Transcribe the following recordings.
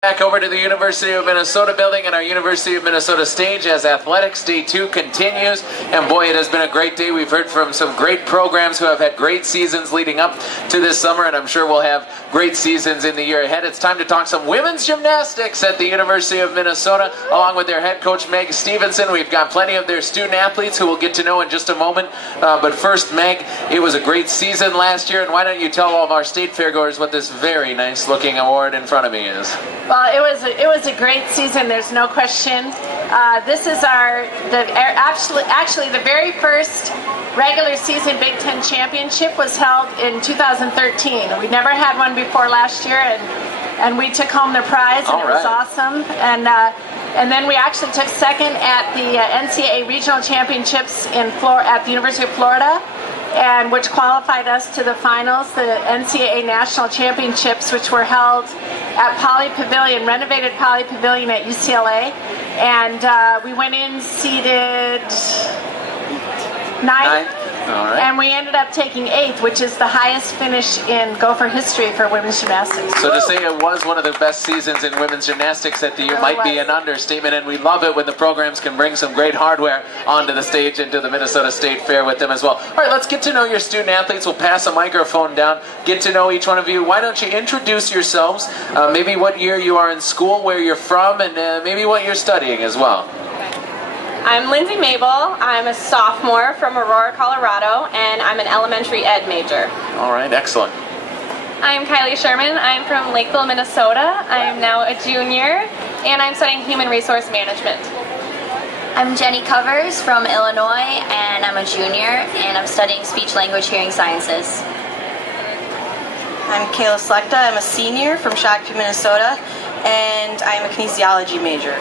Back over to the University of Minnesota building and our University of Minnesota stage as Athletics Day 2 continues. And boy, it has been a great day. We've heard from some great programs who have had great seasons leading up to this summer, and I'm sure we'll have great seasons in the year ahead. It's time to talk some women's gymnastics at the University of Minnesota, along with their head coach, Meg Stevenson. We've got plenty of their student athletes who we'll get to know in just a moment. But first, Meg, it was a great season last year, and why don't you tell all of our state fairgoers what this very nice looking award in front of me is? Well, it was a great season. There's no question. This is actually the very first regular season Big Ten championship was held in 2013. We never had one before last year, and we took home the prize, and it was awesome. And then we actually took second at the NCAA regional championships at the University of Florida, and which qualified us to the finals, the NCAA National Championships, which were held at Poly Pavilion, renovated Poly Pavilion at UCLA. And we went in seated ninth. All right. And we ended up taking 8th, which is the highest finish in Gopher history for women's gymnastics. So to say it was one of the best seasons in women's gymnastics at the U might be an understatement, and we love it when the programs can bring some great hardware onto the stage and to the Minnesota State Fair with them as well. All right, let's get to know your student athletes. We'll pass a microphone down, get to know each one of you. Why don't you introduce yourselves, maybe what year you are in school, where you're from, and maybe what you're studying as well. I'm Lindsay Mabel. I'm a sophomore from Aurora, Colorado, and I'm an elementary ed major. All right, excellent. I'm Kylie Sherman. I'm from Lakeville, Minnesota. I'm now a junior, and I'm studying human resource management. I'm Jenny Covers from Illinois, and I'm a junior, and I'm studying speech-language hearing sciences. I'm Kayla Slechta. I'm a senior from Shakopee, Minnesota, and I'm a kinesiology major.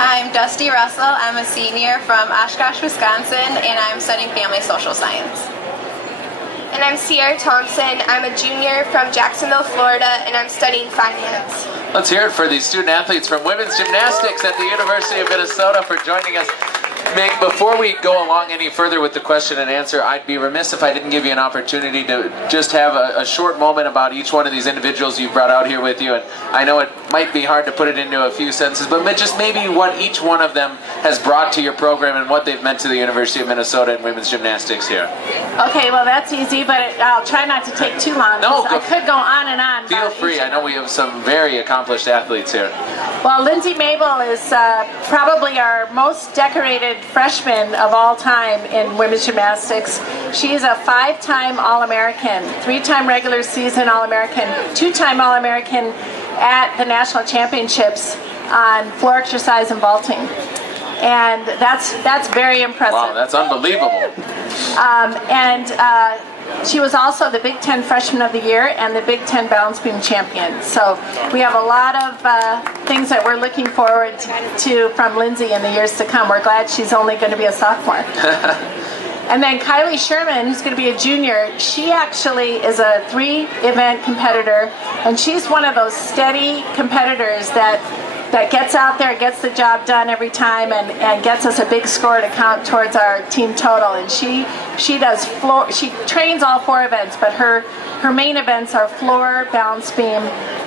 I'm Dusty Russell. I'm a senior from Oshkosh, Wisconsin, and I'm studying family social science. And I'm Sierra Thompson. I'm a junior from Jacksonville, Florida, and I'm studying finance. Let's hear it for these student athletes from women's gymnastics at the University of Minnesota for joining us. Meg, before we go along any further with the question and answer, I'd be remiss if I didn't give you an opportunity to just have a short moment about each one of these individuals you brought out here with you. And I know it might be hard to put it into a few sentences, but just maybe what each one of them has brought to your program and what they've meant to the University of Minnesota and women's gymnastics here. Okay, well that's easy, but I'll try not to take too long. No, I could go on and on. Feel free. I know we have some very accomplished athletes here. Well, Lindsay Mabel is probably our most decorated freshman of all time in women's gymnastics. She's a 5-time All-American, 3-time regular season All-American, 2-time All-American at the national championships on floor exercise and vaulting. And that's very impressive. Wow, that's unbelievable. She was also the Big Ten Freshman of the Year and the Big Ten Balance Beam Champion. So we have a lot of things that we're looking forward to from Lindsay in the years to come. We're glad she's only going to be a sophomore. And then Kylie Sherman, who's going to be a junior, she actually is a 3-event competitor, and she's one of those steady competitors that gets out there, gets the job done every time, and gets us a big score to count towards our team total. And she trains all 4 events, but her main events are floor, balance beam,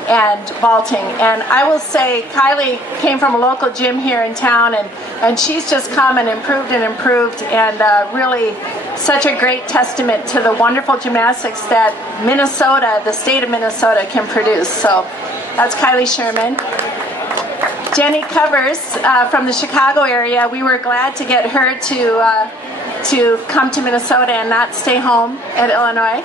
and vaulting. And I will say Kylie came from a local gym here in town, and she's just come and improved, and really such a great testament to the wonderful gymnastics that Minnesota, the state of Minnesota, can produce. So that's Kylie Sherman. Jenny Covers from the Chicago area. We were glad to get her to come to Minnesota and not stay home at Illinois.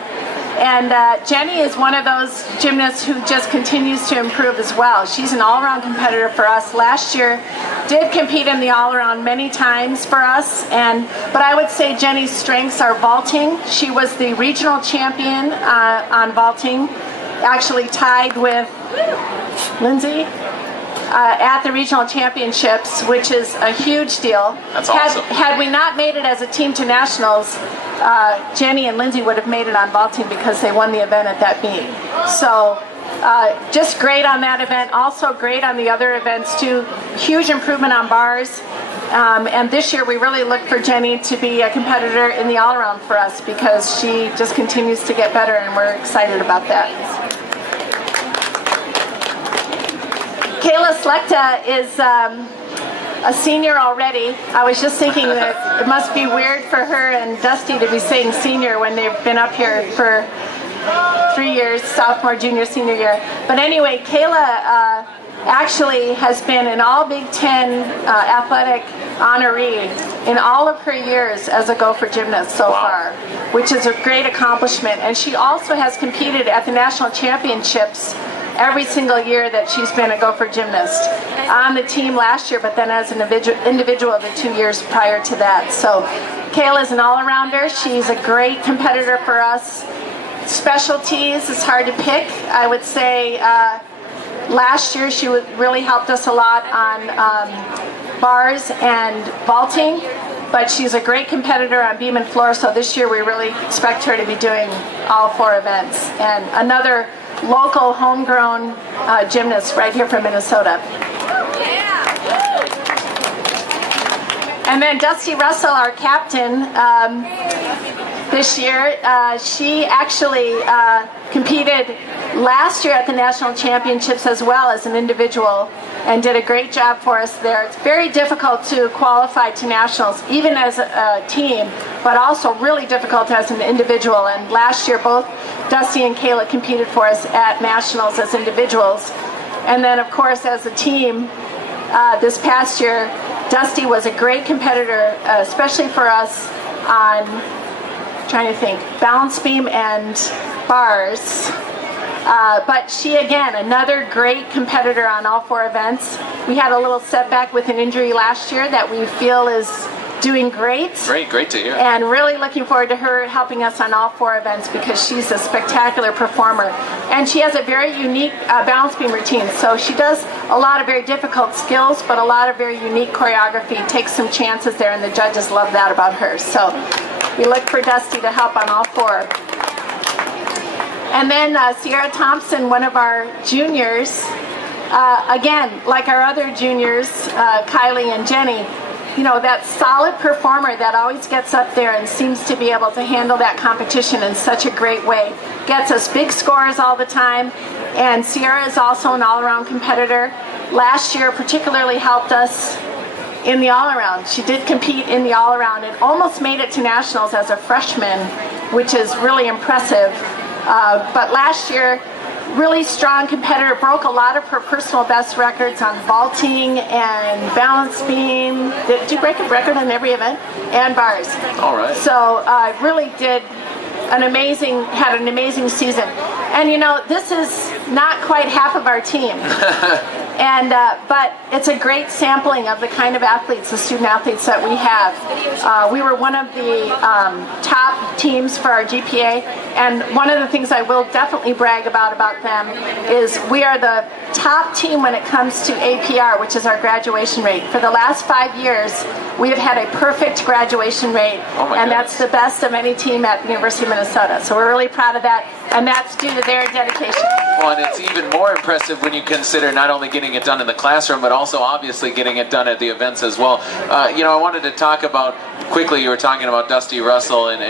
And Jenny is one of those gymnasts who just continues to improve as well. She's an all-around competitor for us. Last year did compete in the all-around many times for us, but I would say Jenny's strengths are vaulting. She was the regional champion on vaulting, actually tied with Lindsay at the regional championships, which is a huge deal. That's awesome. Had we not made it as a team to nationals, Jenny and Lindsay would have made it on vaulting because they won the event at that meet. So just great on that event. Also great on the other events too. Huge improvement on bars. And this year we really look for Jenny to be a competitor in the all-around for us because she just continues to get better, and we're excited about that. Kayla Slechta is a senior already. I was just thinking that it must be weird for her and Dusty to be saying senior when they've been up here for 3 years, sophomore, junior, senior year. But anyway, Kayla actually has been an all Big Ten athletic honoree in all of her years as a Gopher gymnast so far, which is a great accomplishment. And she also has competed at the national championships every single year that she's been a Gopher gymnast. On the team last year, but then as an individual the 2 years prior to that. So Kayla is an all-arounder. She's a great competitor for us. Specialties is hard to pick. I would say last year she really helped us a lot on bars and vaulting, but she's a great competitor on beam and floor, so this year we really expect her to be doing all 4 events. And another local homegrown gymnast right here from Minnesota. And then Dusty Russell, our captain, this year, she actually competed last year at the national championships as well as an individual and did a great job for us there. It's very difficult to qualify to nationals, even as a team, but also really difficult as an individual. And last year, both Dusty and Kayla competed for us at nationals as individuals. And then, of course, as a team, this past year, Dusty was a great competitor, especially for us on, trying to think, balance beam and bars. But she, again, another great competitor on all 4 events. We had a little setback with an injury last year that we feel is doing great. Great to hear. And really looking forward to her helping us on all 4 events because she's a spectacular performer. And she has a very unique balance beam routine. So she does a lot of very difficult skills, but a lot of very unique choreography, takes some chances there, and the judges love that about her. So we look for Dusty to help on all 4. And then Sierra Thompson, one of our juniors, again, like our other juniors, Kylie and Jenny, you know, that solid performer that always gets up there and seems to be able to handle that competition in such a great way. Gets us big scores all the time. And Sierra is also an all-around competitor. Last year particularly helped us in the all-around. She did compete in the all-around and almost made it to nationals as a freshman, which is really impressive. But last year, really strong competitor, broke a lot of her personal best records on vaulting and balance beam. Did you break a record in every event? And bars. All right. So really did had an amazing season. And you know, this is not quite half of our team. And but it's a great sampling of the kind of athletes, the student athletes that we have. We were one of the top teams for our GPA, and one of the things I will definitely brag about them is we are the top team when it comes to APR, which is our graduation rate. For the last 5 years, we have had a perfect graduation rate, and that's the best of any team at the University of Minnesota. So we're really proud of that, and that's due to their dedication. Well, and it's even more impressive when you consider not only getting it done in the classroom, but also obviously getting it done at the events as well. You know, I wanted to talk about, quickly, you were talking about Dusty Russell and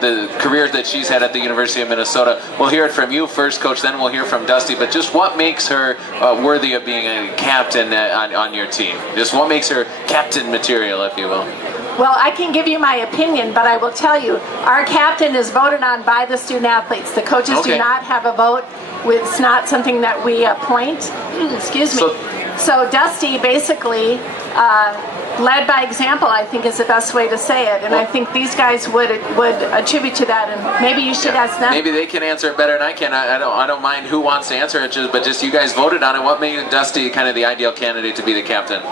the career that she's had at the University of Minnesota. We'll hear it from you first, Coach, then we'll hear from Dusty, but just what makes her worthy of being a captain on your team? Just what makes her captain material, if you will? Well, I can give you my opinion, but I will tell you, our captain is voted on by the student athletes. The coaches do not have a vote. It's not something that we appoint. Excuse me. So Dusty basically led by example, I think, is the best way to say it. And I think these guys would attribute to that. And maybe you should ask them. Maybe they can answer it better than I can. I don't mind who wants to answer it, but just you guys voted on it. What made Dusty kind of the ideal candidate to be the captain?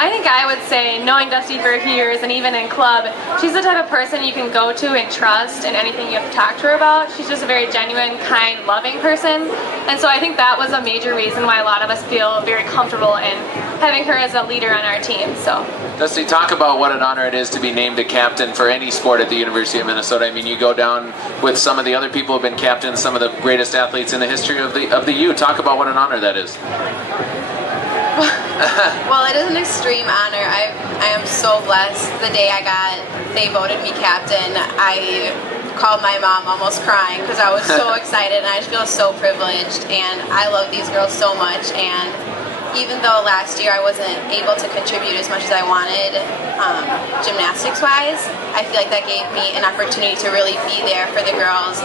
I think I would say, knowing Dusty for a few years and even in club, she's the type of person you can go to and trust in anything you have to talk to her about. She's just a very genuine, kind, loving person. And so I think that was a major reason why a lot of us feel very comfortable in having her as a leader on our team. So, Dusty, talk about what an honor it is to be named a captain for any sport at the University of Minnesota. I mean, you go down with some of the other people who have been captains, some of the greatest athletes in the history of the U. Talk about what an honor that is. Well, it is an extreme honor. I am so blessed. The day they voted me captain, I called my mom almost crying because I was so excited, and I just feel so privileged, and I love these girls so much, and even though last year I wasn't able to contribute as much as I wanted gymnastics-wise, I feel like that gave me an opportunity to really be there for the girls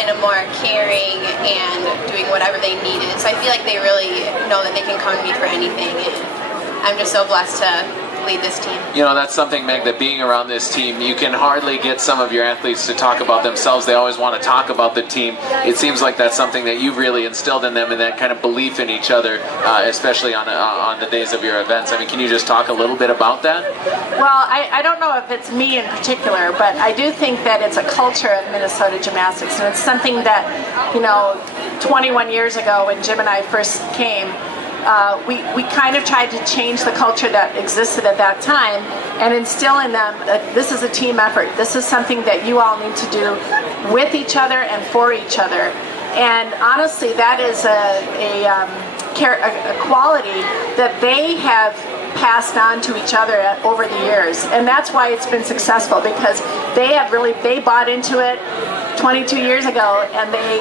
in a more caring and doing whatever they needed. So I feel like they really know that they can come to me for anything, and I'm just so blessed to lead this team. You know, that's something, Meg, that being around this team, you can hardly get some of your athletes to talk about themselves. They always want to talk about the team. It seems like that's something that you've really instilled in them, and that kind of belief in each other, especially on the days of your events. I mean, can you just talk a little bit about that? Well, I don't know if it's me in particular, but I do think that it's a culture of Minnesota gymnastics, and it's something that, 21 years ago when Jim and I first came, we kind of tried to change the culture that existed at that time and instill in them that this is a team effort. This is something that you all need to do with each other and for each other. And honestly, that is a quality that they have passed on to each other over the years, and that's why it's been successful, because they bought into it 22 years ago, and they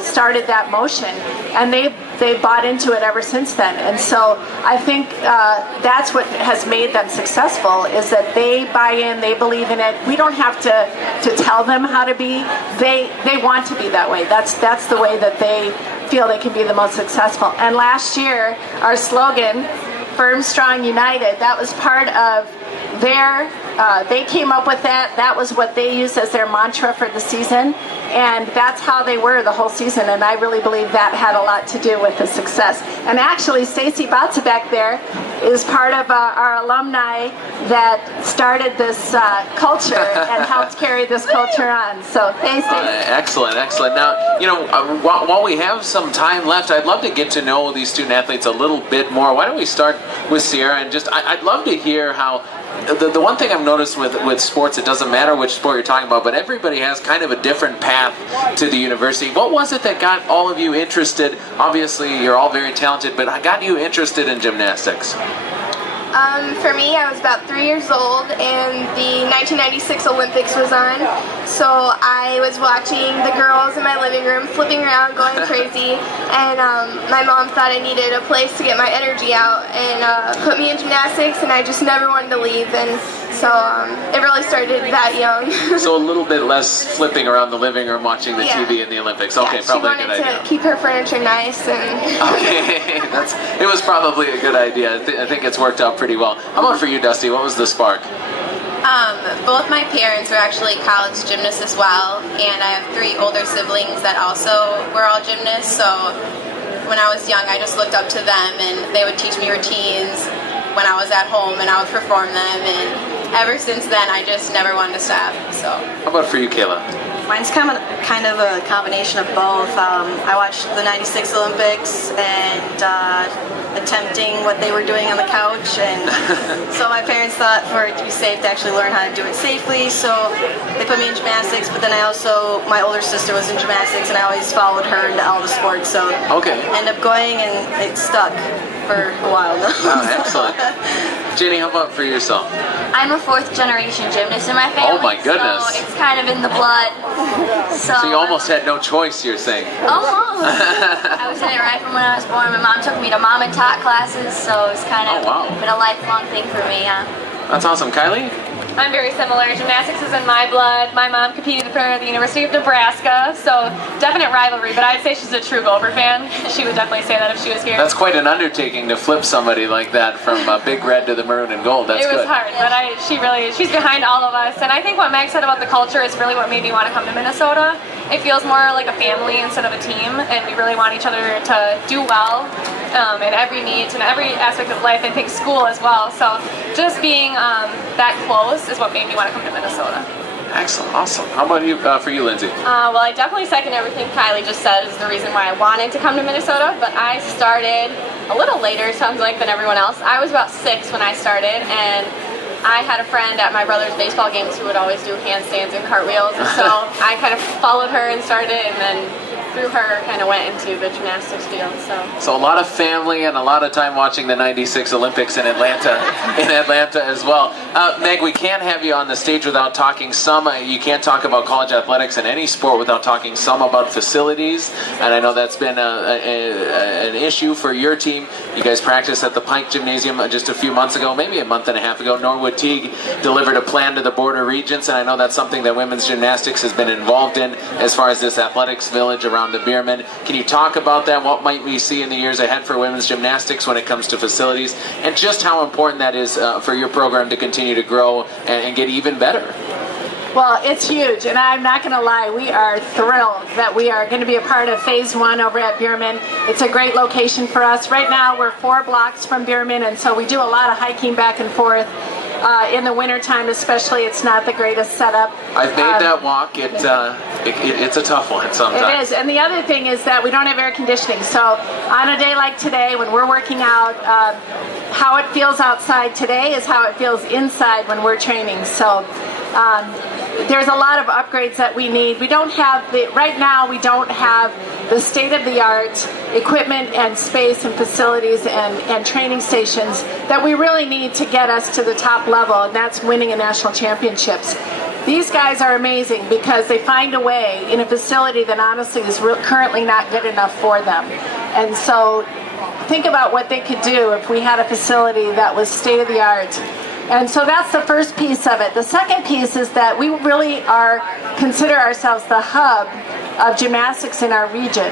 started that motion, and they bought into it ever since then. And so I think that's what has made them successful, is that they buy in, they believe in it. We don't have to tell them how to be. They want to be that way. That's the way that they feel they can be the most successful. And last year, our slogan, Firm, Strong, United, that was part of their, they came up with that. That was what they used as their mantra for the season. And that's how they were the whole season. And I really believe that had a lot to do with the success. And actually, Stacy Batza back there is part of our alumni that started this culture and helped carry this culture on. So, hey, Stacy. Excellent, excellent. Now, while we have some time left, I'd love to get to know these student athletes a little bit more. Why don't we start with Sierra, and I'd love to hear how. The one thing I've noticed with sports, it doesn't matter which sport you're talking about, but everybody has kind of a different path to the university. What was it that got all of you interested? Obviously, you're all very talented, but got you interested in gymnastics? For me, I was about 3 years old and the 1996 Olympics was on, so I was watching the girls in my living room flipping around, going crazy, and my mom thought I needed a place to get my energy out and put me in gymnastics, and I just never wanted to leave, and so it really started that young. So a little bit less flipping around the living room watching the TV in the Olympics. Okay, probably a good idea. She wanted to keep her furniture nice. Okay, it was probably a good idea. I think it's worked out pretty well. How about for you, Dusty? What was the spark? Both my parents were actually college gymnasts as well, and I have 3 older siblings that also were all gymnasts, so when I was young I just looked up to them, and they would teach me routines when I was at home, and I would perform them, and ever since then I just never wanted to stop. So. How about for you, Kayla? Mine's kind of a combination of both. I watched the 96 Olympics and attempting what they were doing on the couch, and so my parents thought for it to be safe to actually learn how to do it safely, so they put me in gymnastics. But then my older sister was in gymnastics, and I always followed her into all the sports, so ended up going, and it stuck for a while now. Oh, excellent. Jenny, how about for yourself? I'm a 4th generation gymnast in my family. Oh my goodness. So it's kind of in the blood. So you almost had no choice, you're saying? Almost. I was in it right from when I was born. My mom took me to mom and tot classes, so it's kind of been a lifelong thing for me. Yeah. That's awesome. Kylie? I'm very similar. Gymnastics is in my blood. My mom competed for the University of Nebraska, so definite rivalry, but I'd say she's a true Gopher fan. She would definitely say that if she was here. That's quite an undertaking to flip somebody like that from big red to the maroon and gold. That's good. It was hard, but she's behind all of us, and I think what Meg said about the culture is really what made me want to come to Minnesota. It feels more like a family instead of a team, and we really want each other to do well in every needs and every aspect of life, and I think school as well. So just being that close is what made me want to come to Minnesota. Excellent, awesome. How about you, for you, Lindsay? Well, I definitely second everything Kylie just said is the reason why I wanted to come to Minnesota, but I started a little later, it sounds like, than everyone else. I was about 6 when I started, and I had a friend at my brother's baseball games who would always do handstands and cartwheels, and so I kind of followed her and started, and then through her, kind of went into the gymnastics field. So a lot of family and a lot of time watching the '96 Olympics in Atlanta, as well. Meg, we can't have you on the stage without talking some. You can't talk about college athletics in any sport without talking some about facilities. And I know that's been an issue for your team. You guys practiced at the Pike Gymnasium just a few months ago, maybe a month and a half ago. Norwood Teague delivered a plan to the Board of Regents, and I know that's something that women's gymnastics has been involved in as far as this athletics village around the Bierman. Can you talk about that? What might we see in the years ahead for women's gymnastics when it comes to facilities, and just how important that is for your program to continue to grow and get even better? Well, it's huge, and I'm not going to lie, we are thrilled that we are going to be a part of Phase 1 over at Bierman. It's a great location for us. Right now, we're 4 blocks from Bierman, and so we do a lot of hiking back and forth. In the wintertime especially, it's not the greatest setup. I've made that walk. It's a tough one sometimes. It is, and the other thing is that we don't have air conditioning. So on a day like today, when we're working out, how it feels outside today is how it feels inside when we're training. So there's a lot of upgrades that we need. We don't have right now we don't have the state-of-the-art equipment and space and facilities and training stations that we really need to get us to the top level, and that's winning a national championships. These guys are amazing because they find a way in a facility that honestly is currently not good enough for them. And so think about what they could do if we had a facility that was state-of-the-art. And so that's the first piece of it. The second piece is that we really consider ourselves the hub of gymnastics in our region.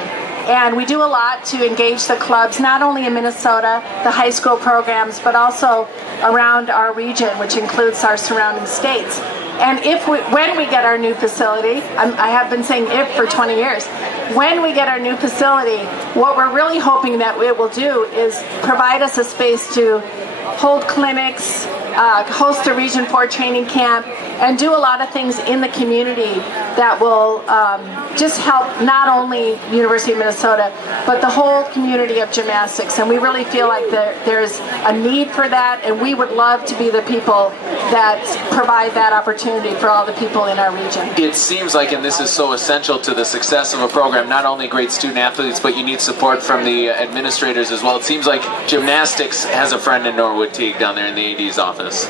And we do a lot to engage the clubs, not only in Minnesota, the high school programs, but also around our region, which includes our surrounding states. And when we get our new facility, I have been saying if for 20 years, when we get our new facility, what we're really hoping that it will do is provide us a space to hold clinics, host a Region 4 training camp, and do a lot of things in the community that will just help not only University of Minnesota, but the whole community of gymnastics. And we really feel like there's a need for that, and we would love to be the people that provide that opportunity for all the people in our region. It seems like, and this is so essential to the success of a program, not only great student athletes, but you need support from the administrators as well. It seems like gymnastics has a friend in Norwood Teague down there in the AD's office.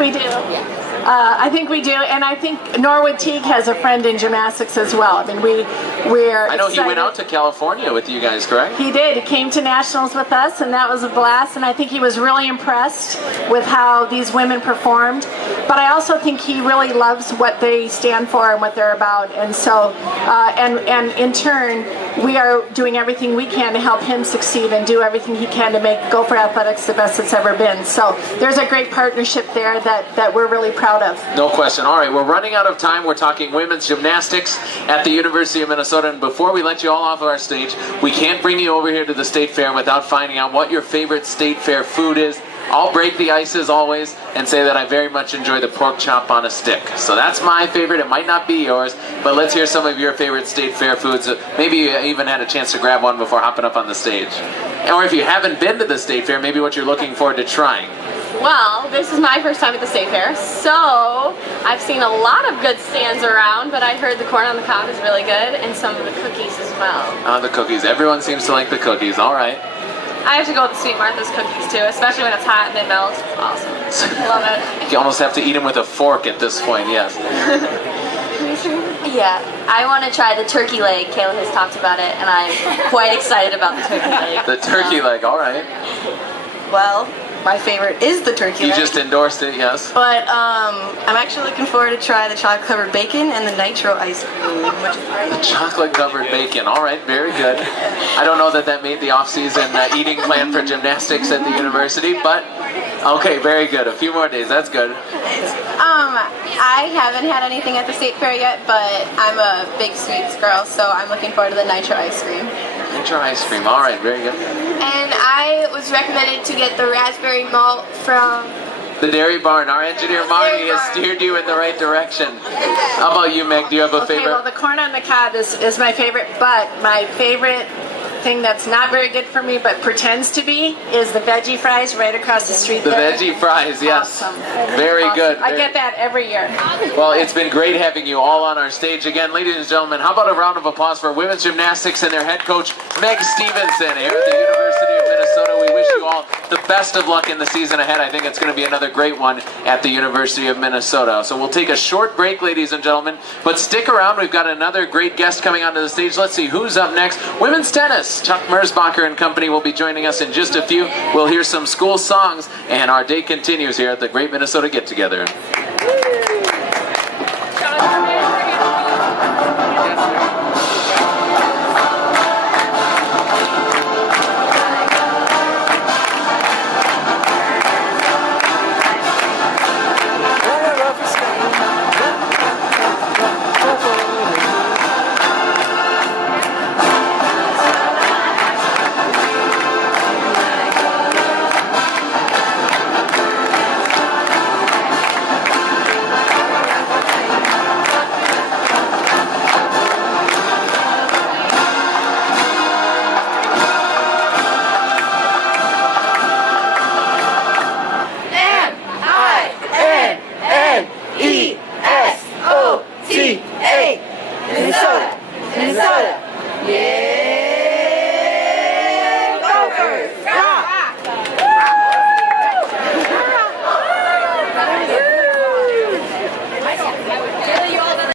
We do. Yeah. I think we do, and I think Norwood Teague has a friend in gymnastics as well. I mean, we're I know excited. He went out to California with you guys, correct? He did. He came to nationals with us, and that was a blast, and I think he was really impressed with how these women performed. But I also think he really loves what they stand for and what they're about, and so, and in turn, we are doing everything we can to help him succeed and do everything he can to make Gopher Athletics the best it's ever been. So there's a great partnership there that we're really proud of. No question. All right, we're running out of time. We're talking women's gymnastics at the University of Minnesota, and before we let you all off of our stage, we can't bring you over here to the State Fair without finding out what your favorite State Fair food is. I'll break the ice as always and say that I very much enjoy the pork chop on a stick. So that's my favorite. It might not be yours, but let's hear some of your favorite State Fair foods. Maybe you even had a chance to grab one before hopping up on the stage. Or if you haven't been to the State Fair, maybe what you're looking forward to trying. Well, this is my first time at the State Fair, so I've seen a lot of good stands around, but I heard the corn on the cob is really good, and some of the cookies as well. The cookies. Everyone seems to like the cookies. All right. I have to go with the Sweet Martha's cookies too, especially when it's hot and they melt. It's awesome. Love it. You almost have to eat them with a fork at this point, yes. Yeah, I want to try the turkey leg. Kayla has talked about it, and I'm quite excited about the turkey leg. The turkey leg, all right. Well, my favorite is the turkey leg. You just endorsed it, yes. But I'm actually looking forward to try the chocolate-covered bacon and the nitro ice cream, which is great. The chocolate-covered bacon. All right, very good. I don't know that made the off-season eating plan for gymnastics at the university, but okay, very good. A few more days. That's good. I haven't had anything at the State Fair yet, but I'm a big sweets girl, so I'm looking forward to the nitro ice cream. Nitro ice cream. All right, very good. And I was recommended to get the raspberry malt from the Dairy Barn. Our engineer Marty has steered you in the right direction. How about you, Meg? Do you have a favorite? Well, the corn on the cob is my favorite, but my favorite thing that's not very good for me but pretends to be is the veggie fries right across the street The there. veggie fries, yes. Awesome. Very Awesome. good. I get that every year. Well, it's been great having you all on our stage again. Ladies and gentlemen, how about a round of applause for women's gymnastics and their head coach, Meg Stevenson, here at the University of Minnesota. We wish you all the best of luck in the season ahead. I think it's going to be another great one at the University of Minnesota. So we'll take a short break, ladies and gentlemen, but stick around. We've got another great guest coming onto the stage. Let's see who's up next. Women's tennis. Chuck Merzbacher and company will be joining us in just a few. We'll hear some school songs, and our day continues here at the Great Minnesota Get Together.